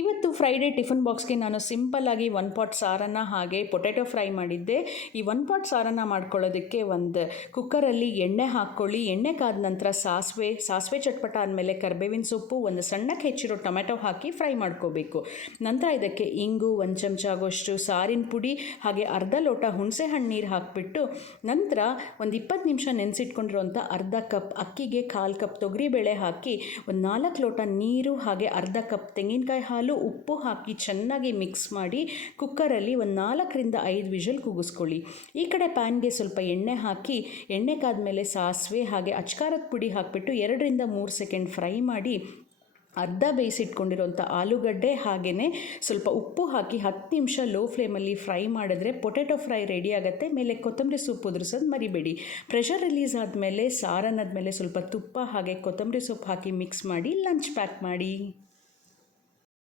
ಇವತ್ತು Friday tiffin ಬಾಕ್ಸ್ಗೆ ನಾನು ಸಿಂಪಲ್ಲಾಗಿ 1 ಪಾಟ್ ಸಾರನ್ನು ಹಾಗೆ ಪೊಟ್ಯಾಟೊ ಫ್ರೈ ಮಾಡಿದ್ದೆ. ಈ 1 ಪಾಟ್ ಸಾರನ್ನು ಮಾಡ್ಕೊಳ್ಳೋದಕ್ಕೆ ಒಂದು ಕುಕ್ಕರಲ್ಲಿ ಎಣ್ಣೆ ಹಾಕ್ಕೊಳ್ಳಿ. ಎಣ್ಣೆ ಕಾದ ನಂತರ ಸಾಸಿವೆ ಚಟ್ಪಟ ಆದಮೇಲೆ ಕರಿಬೇವಿನ ಸೊಪ್ಪು, ಒಂದು ಸಣ್ಣಕ್ಕೆ ಹೆಚ್ಚಿರೋ ಟೊಮೆಟೊ ಹಾಕಿ ಫ್ರೈ ಮಾಡ್ಕೋಬೇಕು. ನಂತರ ಇದಕ್ಕೆ ಇಂಗು, 1 ಚಮಚ ಆಗೋಷ್ಟು ಸಾರಿನ ಪುಡಿ ಹಾಗೆ ಅರ್ಧ ಲೋಟ ಹುಣಸೆ ಹಣ್ಣು ನೀರು ಹಾಕಿಬಿಟ್ಟು ನಂತರ ಒಂದು 20 ನಿಮಿಷ ನೆನೆಸಿಟ್ಕೊಂಡಿರೋಂಥ ಅರ್ಧ ಕಪ್ ಅಕ್ಕಿಗೆ 1/4 ಕಪ್ ತೊಗರಿಬೇಳೆ ಹಾಕಿ ಒಂದು 4 ಲೋಟ ನೀರು ಹಾಗೆ ಅರ್ಧ ಕಪ್ ತೆಂಗಿನಕಾಯಿ ಹಾಲು, ಉಪ್ಪು ಹಾಕಿ ಚೆನ್ನಾಗಿ ಮಿಕ್ಸ್ ಮಾಡಿ ಕುಕ್ಕರಲ್ಲಿ ಒಂದು 4ರಿಂದ 5 ವಿಷಲ್ ಕೂಗಿಸ್ಕೊಳ್ಳಿ. ಈ ಕಡೆ ಪ್ಯಾನ್ಗೆ ಸ್ವಲ್ಪ ಎಣ್ಣೆ ಹಾಕಿ ಎಣ್ಣೆ ಕಾದ್ಮೇಲೆ ಸಾಸಿವೆ ಹಾಗೆ ಅಚ್ಕಾರದ ಪುಡಿ ಹಾಕಿಬಿಟ್ಟು 2ರಿಂದ 3 ಸೆಕೆಂಡ್ ಫ್ರೈ ಮಾಡಿ ಅರ್ಧ ಬೇಯಿಸಿಟ್ಕೊಂಡಿರೋಂಥ ಆಲೂಗಡ್ಡೆ ಹಾಗೆಯೇ ಸ್ವಲ್ಪ ಉಪ್ಪು ಹಾಕಿ 10 ನಿಮಿಷ ಲೋ ಫ್ಲೇಮಲ್ಲಿ ಫ್ರೈ ಮಾಡಿದ್ರೆ ಪೊಟ್ಯಾಟೊ ಫ್ರೈ ರೆಡಿ ಆಗುತ್ತೆ. ಮೇಲೆ ಕೊತ್ತಂಬರಿ ಸೊಪ್ಪು ಉದುರಿಸೋದು ಮರಿಬೇಡಿ. ಪ್ರೆಷರ್ ರಿಲೀಸ್ ಆದಮೇಲೆ ಸಾರನ್ನಾದ್ಮೇಲೆ ಸ್ವಲ್ಪ ತುಪ್ಪ ಹಾಗೆ ಕೊತ್ತಂಬರಿ ಸೊಪ್ಪು ಹಾಕಿ ಮಿಕ್ಸ್ ಮಾಡಿ ಲಂಚ್ ಪ್ಯಾಕ್ ಮಾಡಿ.